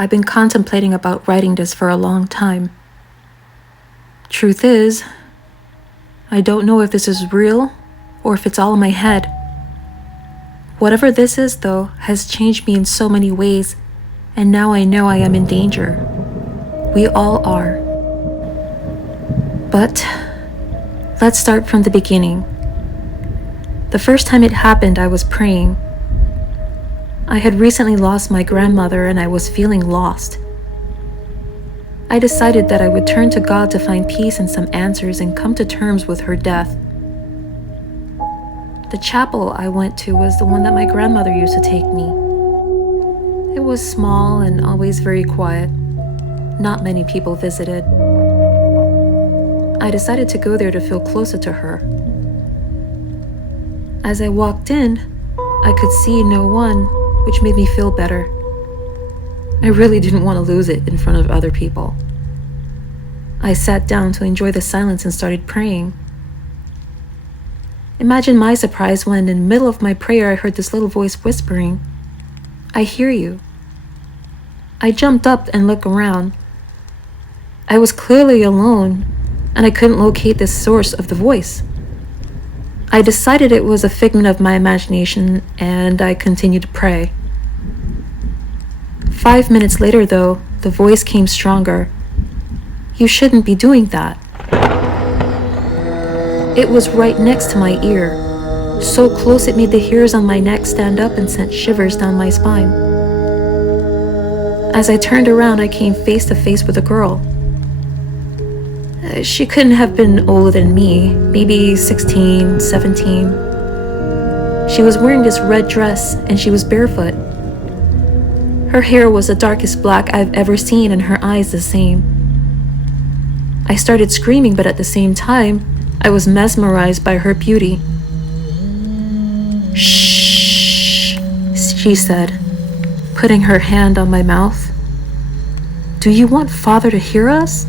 I've been contemplating about writing this for a long time. Truth is, I don't know if this is real or if it's all in my head. Whatever this is, though, has changed me in so many ways, and now I know I am in danger. We all are. But let's start from the beginning. The first time it happened, I was praying. I had recently lost my grandmother and I was feeling lost. I decided that I would turn to God to find peace and some answers and come to terms with her death. The chapel I went to was the one that my grandmother used to take me. It was small and always very quiet. Not many people visited. I decided to go there to feel closer to her. As I walked in, I could see no one, which made me feel better. I really didn't want to lose it in front of other people. I sat down to enjoy the silence and started praying. Imagine my surprise when, in the middle of my prayer, I heard this little voice whispering, "I hear you." I jumped up and looked around. I was clearly alone, and I couldn't locate the source of the voice. I decided it was a figment of my imagination, and I continued to pray. 5 minutes later, though, the voice came stronger. "You shouldn't be doing that." It was right next to my ear, so close it made the hairs on my neck stand up and sent shivers down my spine. As I turned around, I came face to face with a girl. She couldn't have been older than me, maybe 16, 17. She was wearing this red dress and she was barefoot. Her hair was the darkest black I've ever seen and her eyes the same. I started screaming, but at the same time, I was mesmerized by her beauty. "Shh," she said, putting her hand on my mouth. "Do you want Father to hear us?"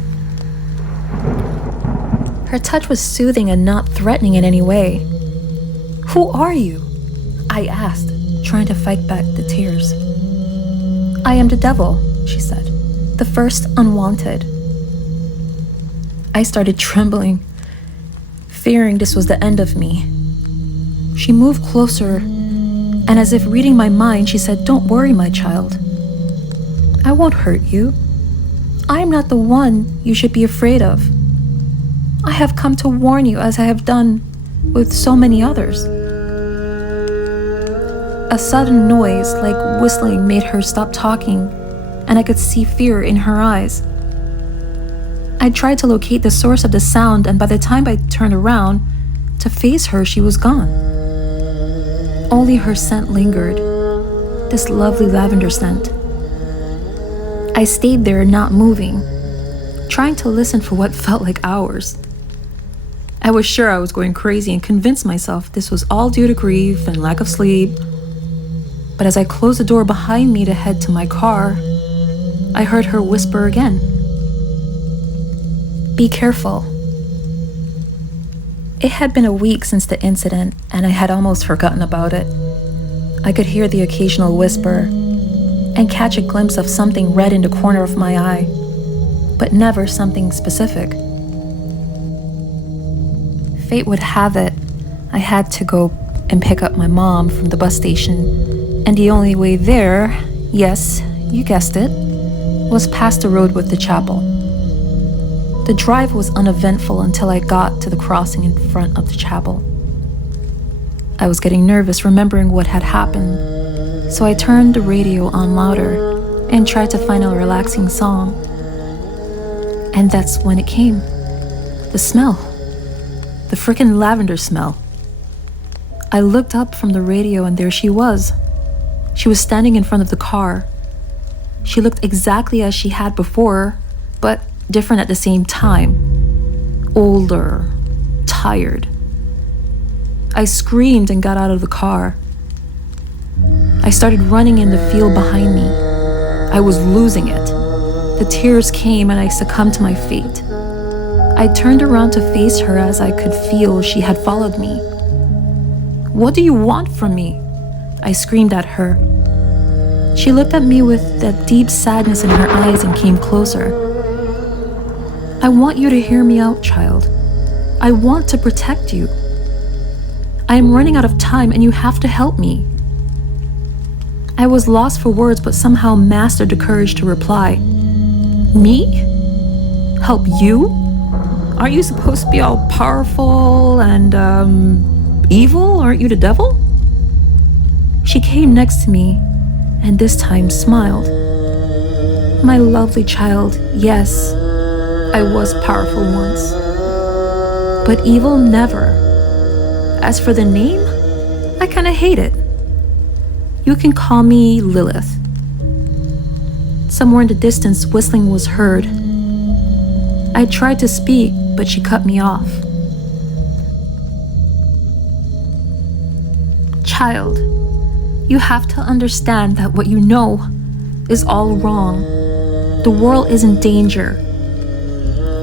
Her touch was soothing and not threatening in any way. "Who are you?" I asked, trying to fight back the tears. "I am the devil," she said, "the first unwanted." I started trembling, fearing this was the end of me. She moved closer, and as if reading my mind, she said, "Don't worry, my child. I won't hurt you. I am not the one you should be afraid of. I have come to warn you as I have done with so many others." A sudden noise like whistling made her stop talking, and I could see fear in her eyes. I tried to locate the source of the sound, and by the time I turned around to face her, she was gone. Only her scent lingered, this lovely lavender scent. I stayed there, not moving, trying to listen for what felt like hours. I was sure I was going crazy and convinced myself this was all due to grief and lack of sleep. But as I closed the door behind me to head to my car, I heard her whisper again, "Be careful." It had been a week since the incident, and I had almost forgotten about it. I could hear the occasional whisper and catch a glimpse of something red in the corner of my eye, but never something specific. Fate would have it, I had to go and pick up my mom from the bus station, and the only way there, yes, you guessed it, was past the road with the chapel. The drive was uneventful until I got to the crossing in front of the chapel. I was getting nervous remembering what had happened, so I turned the radio on louder and tried to find a relaxing song. And that's when it came. The smell. The frickin' lavender smell. I looked up from the radio and there she was. She was standing in front of the car. She looked exactly as she had before, but different at the same time. Older, tired. I screamed and got out of the car. I started running in the field behind me. I was losing it. The tears came and I succumbed to my fate. I turned around to face her as I could feel she had followed me. "What do you want from me?" I screamed at her. She looked at me with that deep sadness in her eyes and came closer. I want you to hear me out, child. I want to protect you. I am running out of time and you have to help me. I was lost for words but somehow mastered the courage to reply. Me? Help you? Aren't you supposed to be all powerful and, evil? Aren't you the devil? She came next to me and this time smiled. My lovely child, yes, I was powerful once, but evil never. As for the name, I kinda hate it. You can call me Lilith. Somewhere in the distance, whistling was heard. I tried to speak, but she cut me off. Child, you have to understand that what you know is all wrong. The world is in danger.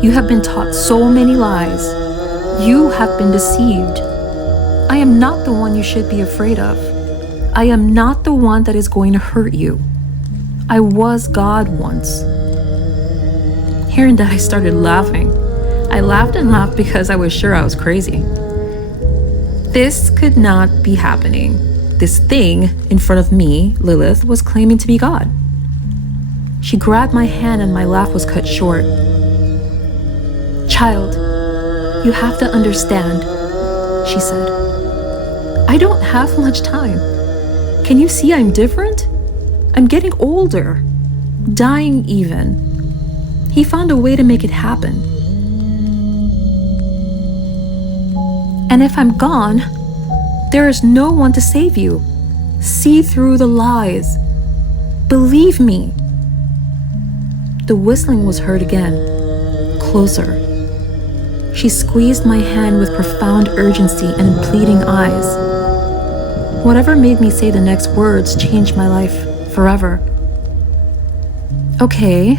You have been taught so many lies. You have been deceived. I am not the one you should be afraid of. I am not the one that is going to hurt you. I was God once. Hearing that, I started laughing. I laughed and laughed because I was sure I was crazy. This could not be happening. This thing in front of me, Lilith, was claiming to be God. She grabbed my hand and my laugh was cut short. Child, you have to understand, she said. I don't have much time. Can you see I'm different? I'm getting older, dying even. He found a way to make it happen. And if I'm gone, there is no one to save you. See through the lies. Believe me. The whistling was heard again, closer. She squeezed my hand with profound urgency and pleading eyes. Whatever made me say the next words changed my life forever. Okay,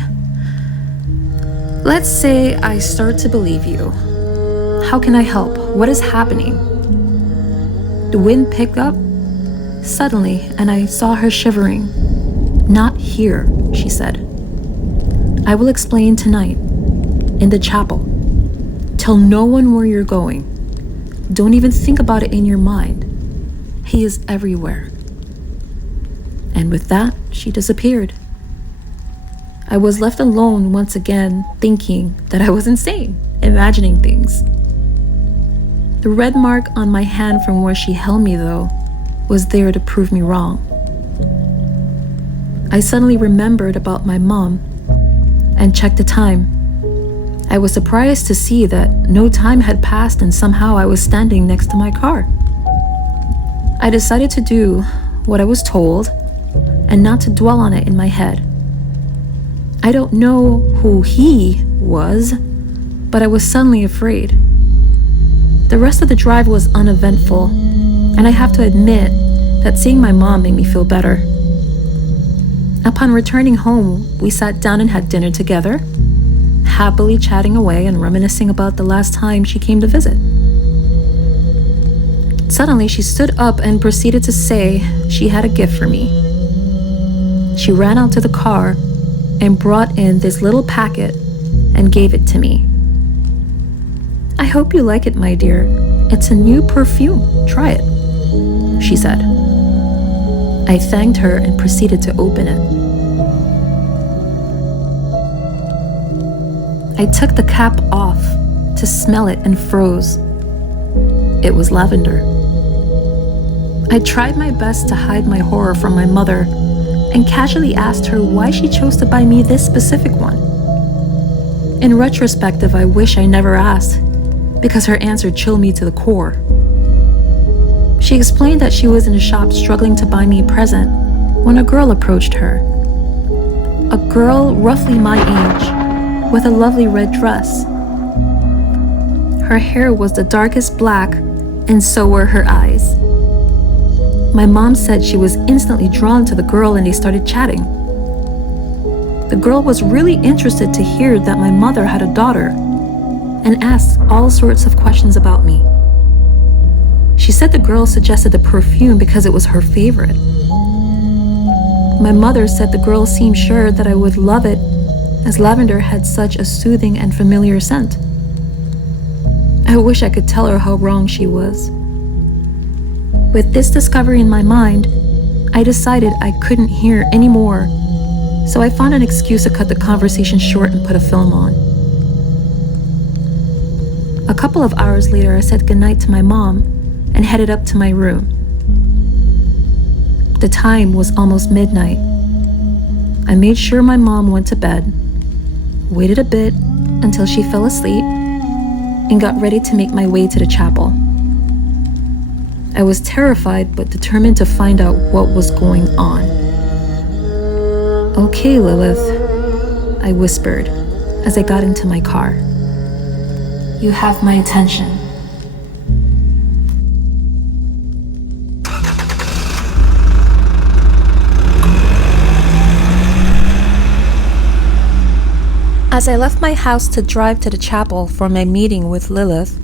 let's say I start to believe you. How can I help? What is happening? The wind picked up suddenly and I saw her shivering. Not here, she said. I will explain tonight, in the chapel. Tell no one where you're going. Don't even think about it in your mind. He is everywhere. And with that, she disappeared. I was left alone once again, thinking that I was insane, imagining things. The red mark on my hand from where she held me, though, was there to prove me wrong. I suddenly remembered about my mom and checked the time. I was surprised to see that no time had passed and somehow I was standing next to my car. I decided to do what I was told and not to dwell on it in my head. I don't know who he was, but I was suddenly afraid. The rest of the drive was uneventful, and I have to admit that seeing my mom made me feel better. Upon returning home, we sat down and had dinner together, happily chatting away and reminiscing about the last time she came to visit. Suddenly, she stood up and proceeded to say she had a gift for me. She ran out to the car and brought in this little packet and gave it to me. I hope you like it, my dear. It's a new perfume. Try it, she said. I thanked her and proceeded to open it. I took the cap off to smell it and froze. It was lavender. I tried my best to hide my horror from my mother and casually asked her why she chose to buy me this specific one. In retrospective, I wish I never asked, because her answer chilled me to the core. She explained that she was in a shop struggling to buy me a present when a girl approached her. A girl roughly my age, with a lovely red dress. Her hair was the darkest black, and so were her eyes. My mom said she was instantly drawn to the girl and they started chatting. The girl was really interested to hear that my mother had a daughter and asked all sorts of questions about me. She said the girl suggested the perfume because it was her favorite. My mother said the girl seemed sure that I would love it, as lavender had such a soothing and familiar scent. I wish I could tell her how wrong she was. With this discovery in my mind, I decided I couldn't hear any more, so I found an excuse to cut the conversation short and put a film on. A couple of hours later, I said goodnight to my mom and headed up to my room. The time was almost midnight. I made sure my mom went to bed, waited a bit until she fell asleep, and got ready to make my way to the chapel. I was terrified but determined to find out what was going on. "Okay, Lilith," I whispered as I got into my car. "You have my attention." As I left my house to drive to the chapel for my meeting with Lilith,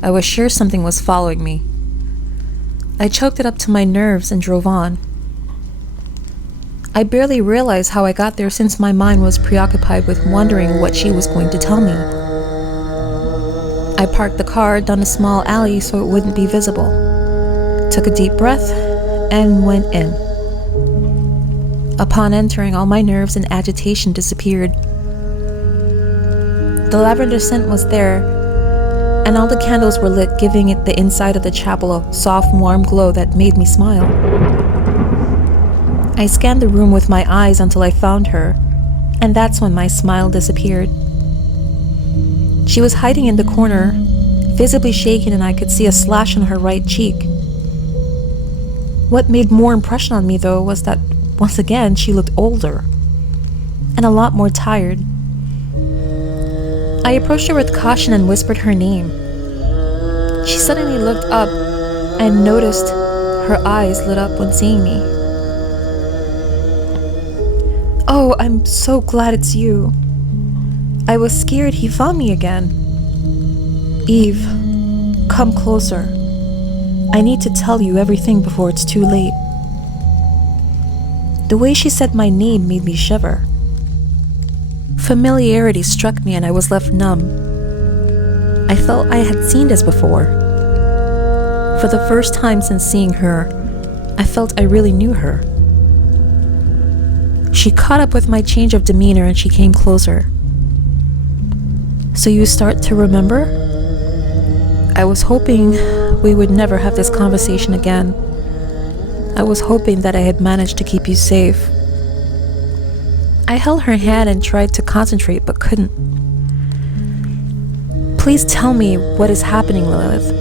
I was sure something was following me. I choked it up to my nerves and drove on. I barely realized how I got there since my mind was preoccupied with wondering what she was going to tell me. I parked the car down a small alley so it wouldn't be visible, took a deep breath, and went in. Upon entering, all my nerves and agitation disappeared. The lavender scent was there, and all the candles were lit, giving it the inside of the chapel a soft, warm glow that made me smile. I scanned the room with my eyes until I found her, and that's when my smile disappeared. She was hiding in the corner, visibly shaken, and I could see a slash on her right cheek. What made more impression on me, though, was that once again she looked older and a lot more tired. I approached her with caution and whispered her name. She suddenly looked up and noticed her eyes lit up when seeing me. "Oh, I'm so glad it's you. I was scared he found me again." "Eve, come closer. I need to tell you everything before it's too late." The way she said my name made me shiver. Familiarity struck me and I was left numb. I felt I had seen this before. For the first time since seeing her, I felt I really knew her. She caught up with my change of demeanor and she came closer. "So you start to remember?" I was hoping we would never have this conversation again. I was hoping that I had managed to keep you safe. I held her hand and tried to concentrate but couldn't. "Please tell me what is happening, Lilith.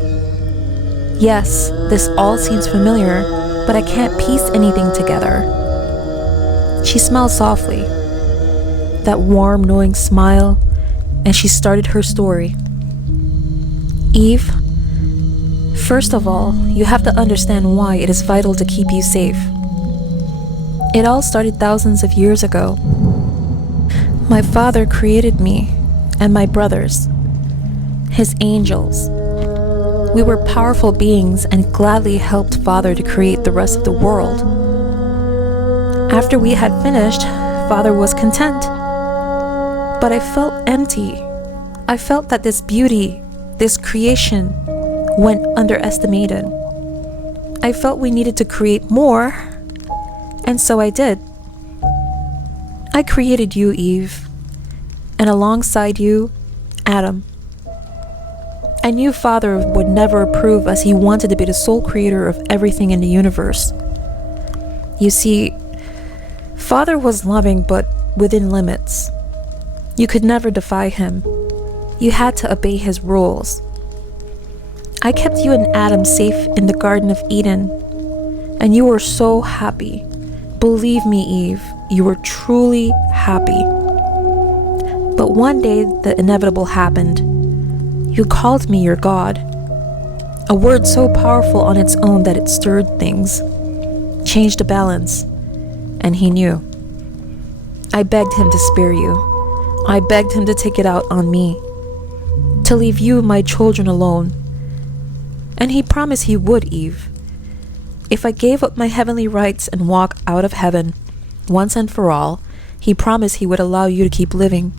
Yes, this all seems familiar, but I can't piece anything together." She smiled softly, that warm, knowing smile, and she started her story. "Eve, first of all, you have to understand why it is vital to keep you safe. It all started thousands of years ago. My father created me and my brothers, his angels. We were powerful beings and gladly helped Father to create the rest of the world. After we had finished, Father was content. But I felt empty. I felt that this beauty, this creation, went underestimated. I felt we needed to create more, and so I did. I created you, Eve, and alongside you, Adam. I knew Father would never approve as he wanted to be the sole creator of everything in the universe. You see, Father was loving but within limits. You could never defy him. You had to obey his rules. I kept you and Adam safe in the Garden of Eden, and you were so happy. Believe me, Eve, you were truly happy. But one day the inevitable happened. You called me your God. A word so powerful on its own that it stirred things, changed the balance, and he knew. I begged him to spare you. I begged him to take it out on me, to leave you and my children alone. And he promised he would, Eve. If I gave up my heavenly rights and walked out of heaven, Once and for all, he promised he would allow you to keep living.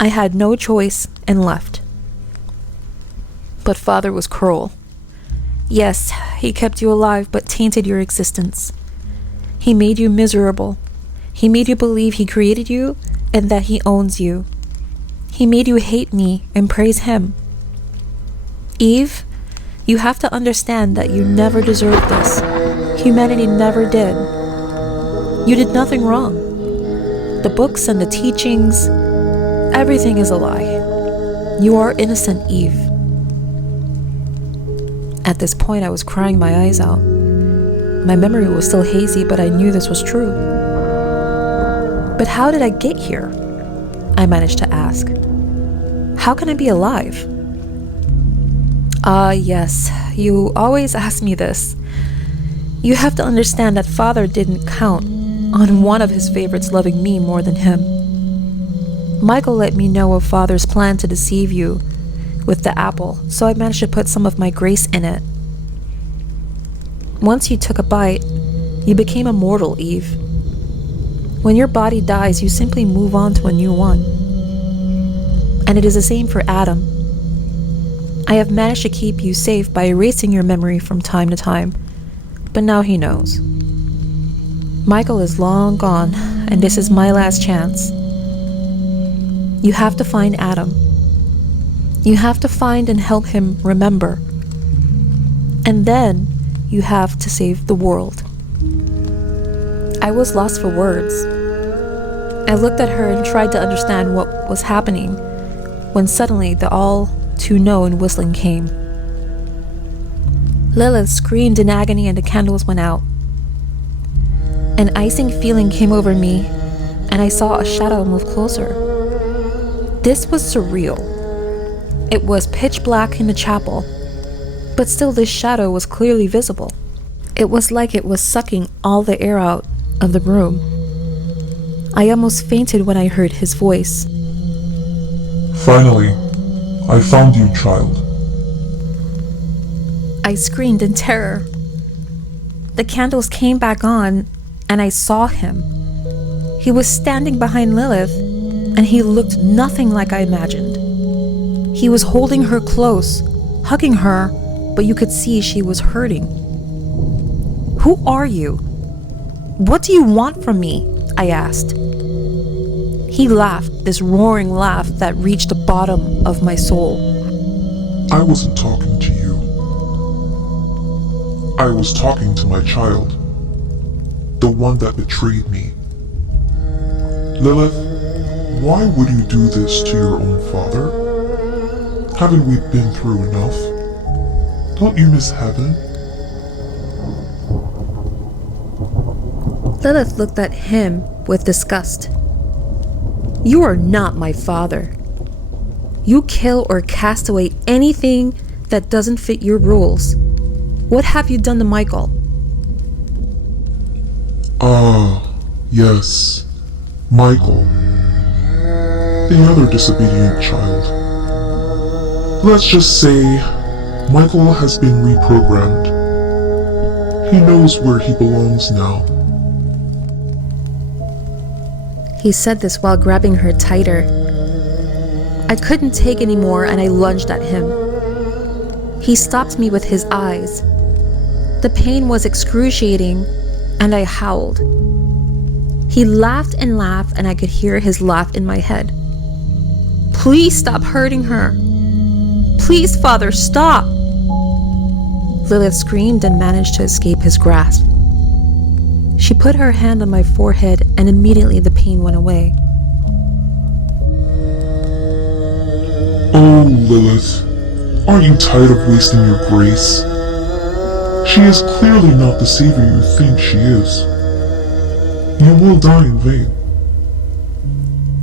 I had no choice and left. But father was cruel. Yes, he kept you alive but tainted your existence. He made you miserable. He made you believe he created you and that he owns you. He made you hate me and praise him. Eve, you have to understand that you never deserved this. Humanity never did. You did nothing wrong. The books and the teachings, everything is a lie. You are innocent, Eve. At this point, I was crying my eyes out. My memory was still hazy, but I knew this was true. But how did I get here? I managed to ask. How can I be alive? Yes, you always ask me this. You have to understand that father didn't count on one of his favorites loving me more than him. Michael let me know of father's plan to deceive you with the apple, so I managed to put some of my grace in it. Once you took a bite, you became immortal, Eve. When your body dies, you simply move on to a new one. And it is the same for Adam. I have managed to keep you safe by erasing your memory from time to time, but now he knows. Michael is long gone, and this is my last chance. You have to find Adam. You have to find and help him remember. And then you have to save the world. I was lost for words. I looked at her and tried to understand what was happening when suddenly the all-too-known whistling came. Lilith screamed in agony and the candles went out. An icing feeling came over me and I saw a shadow move closer. This was surreal. It was pitch black in the chapel, but still this shadow was clearly visible. It was like it was sucking all the air out of the room. I almost fainted when I heard his voice. Finally, I found you, child. I screamed in terror. The candles came back on and I saw him. He was standing behind Lilith and he looked nothing like I imagined. He was holding her close, hugging her, but you could see she was hurting. Who are you? What do you want from me? I asked. He laughed, this roaring laugh that reached the bottom of my soul. I wasn't talking to you. I was talking to my child. The one that betrayed me. Lilith, why would you do this to your own father? Haven't we been through enough? Don't you miss heaven? Lilith looked at him with disgust. You are not my father. You kill or cast away anything that doesn't fit your rules. What have you done to Michael? Yes. Michael. The other disobedient child. Let's just say Michael has been reprogrammed. He knows where he belongs now. He said this while grabbing her tighter. I couldn't take anymore and I lunged at him. He stopped me with his eyes. The pain was excruciating and I howled. He laughed and laughed and I could hear his laugh in my head. Please stop hurting her. Please, Father, stop. Lilith screamed and managed to escape his grasp. She put her hand on my forehead and immediately the pain went away. Oh, Lilith, aren't you tired of wasting your grace? She is clearly not the savior you think she is. You will die in vain.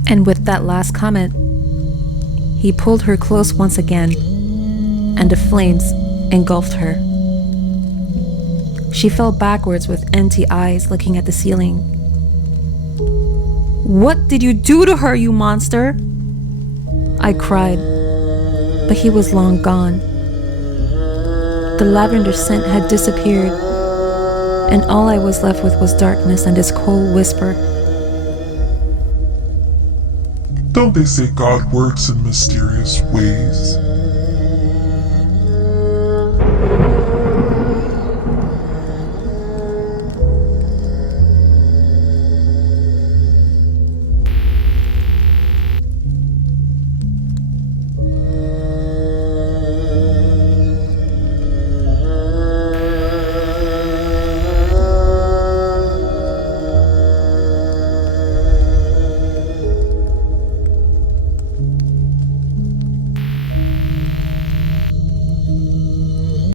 And with that last comment, he pulled her close once again, and the flames engulfed her. She fell backwards with empty eyes looking at the ceiling. What did you do to her, you monster? I cried, but he was long gone. The lavender scent had disappeared, and all I was left with was darkness and his cold whisper. Don't they say God works in mysterious ways?